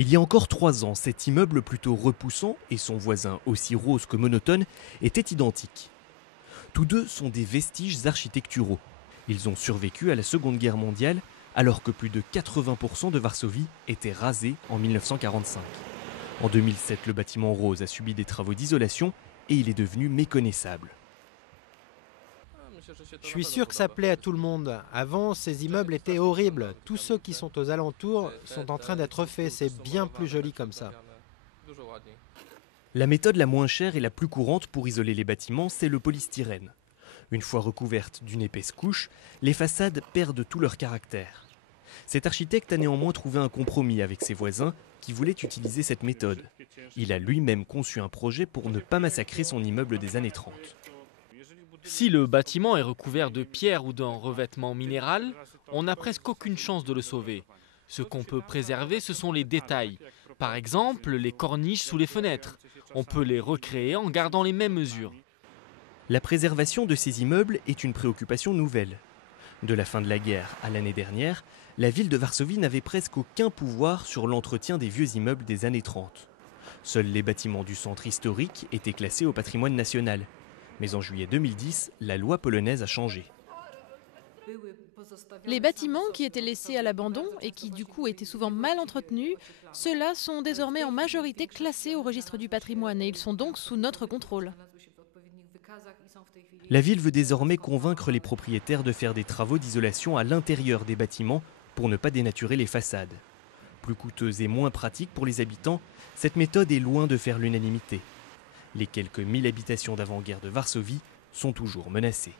Il y a encore 3 ans, cet immeuble plutôt repoussant et son voisin aussi rose que monotone étaient identiques. Tous deux sont des vestiges architecturaux. Ils ont survécu à la Seconde Guerre mondiale alors que plus de 80% de Varsovie était rasé en 1945. En 2007, le bâtiment rose a subi des travaux d'isolation et il est devenu méconnaissable. Je suis sûr que ça plaît à tout le monde. Avant, ces immeubles étaient horribles. Tous ceux qui sont aux alentours sont en train d'être faits. C'est bien plus joli comme ça. La méthode la moins chère et la plus courante pour isoler les bâtiments, c'est le polystyrène. Une fois recouvertes d'une épaisse couche, les façades perdent tout leur caractère. Cet architecte a néanmoins trouvé un compromis avec ses voisins qui voulaient utiliser cette méthode. Il a lui-même conçu un projet pour ne pas massacrer son immeuble des années 30. Si le bâtiment est recouvert de pierre ou d'un revêtement minéral, on n'a presque aucune chance de le sauver. Ce qu'on peut préserver, ce sont les détails. Par exemple, les corniches sous les fenêtres. On peut les recréer en gardant les mêmes mesures. La préservation de ces immeubles est une préoccupation nouvelle. De la fin de la guerre à l'année dernière, la ville de Varsovie n'avait presque aucun pouvoir sur l'entretien des vieux immeubles des années 30. Seuls les bâtiments du centre historique étaient classés au patrimoine national. Mais en juillet 2010, la loi polonaise a changé. Les bâtiments qui étaient laissés à l'abandon et qui du coup étaient souvent mal entretenus, ceux-là sont désormais en majorité classés au registre du patrimoine et ils sont donc sous notre contrôle. La ville veut désormais convaincre les propriétaires de faire des travaux d'isolation à l'intérieur des bâtiments pour ne pas dénaturer les façades. Plus coûteuse et moins pratique pour les habitants, cette méthode est loin de faire l'unanimité. Les quelques 1000 habitations d'avant-guerre de Varsovie sont toujours menacées.